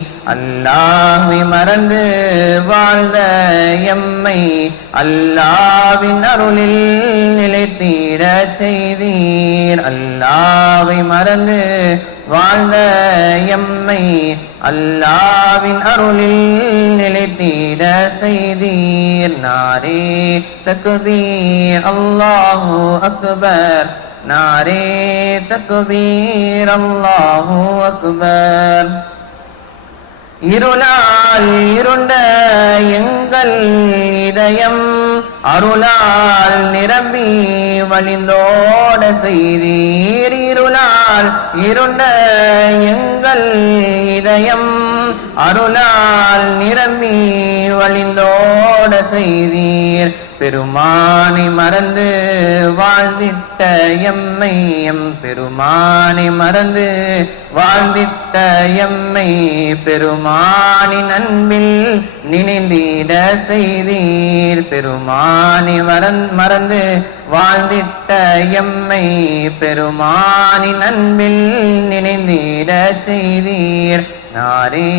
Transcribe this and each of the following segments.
அல்லாஹ்வை மறந்து வாழ்ந்த எம்மை அல்லாஹ்வின் அருளில் நிலைத்திடச் செய்தீர். அல்லாஹ்வை மறந்து வாழ்ந்த எம்மை அல்லாஹ்வின் அருளில் நிலைத்திட செய்தீர். நாரே தக்பீர் அல்லாஹு அக்பர், நாரே தக்பீர் அல்லாஹு அக்பர். இருளால் இருண்ட எங்கள் இதயம் அருளால் நிரம்பி வழிந்தோட செய்தீர். இருளால் இருண்ட எங்கள் இதயம் அருளால் நிரம்பி வழிந்தோட செய்தீர். பெருமானை மறந்து வாழ்ந்திட்ட எம்மை பெருமானை மறந்து வாழ்ந்திட்ட எம்மை பெருமானின் அன்பில் நினைந்திட செய்தீர். பெருமானை மறந்து வாழ்ந்திட்ட எம்மை பெருமானின் அன்பில் நினைந்திட செய்தீர். நாரே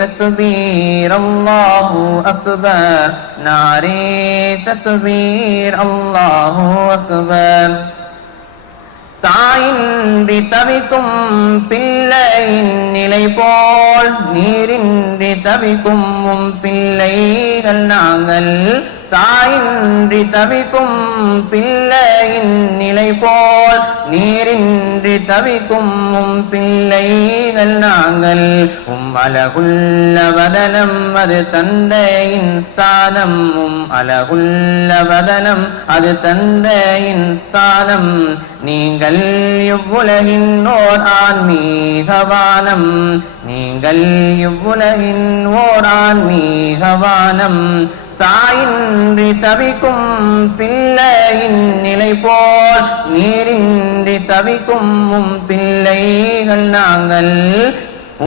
தக்பீர் அல்லாஹு அக்பர், நாரே தக்பீர் அல்லாஹு அக்பர். தாயின்றி தவிக்கும் பிள்ளையின் நிலை போல் நீரின்றி தவிக்கும் பிள்ளைகள் நாங்கள். தாயின்றி தவிக்கும் பிள்ளையின் நிலை போல் நீரின்றி தவிக்கும் பிள்ளைகள் நாங்கள். அழகுள்ள வதனம் அது தந்தையின் ஸ்தானம், அழகுள்ள வதனம் அது தந்தையின் ஸ்தானம். நீங்கள் இவ்வுலகின் ஓர் ஆன்மீகவானம், நீங்கள் இவ்வுலகின் ஓர் ஆன்மீகவானம். தாயின்றி தவிக்கும் பிள்ளையின் நிலை போல் நீரின்றி தவிக்கும் பிள்ளைகள் நாங்கள்.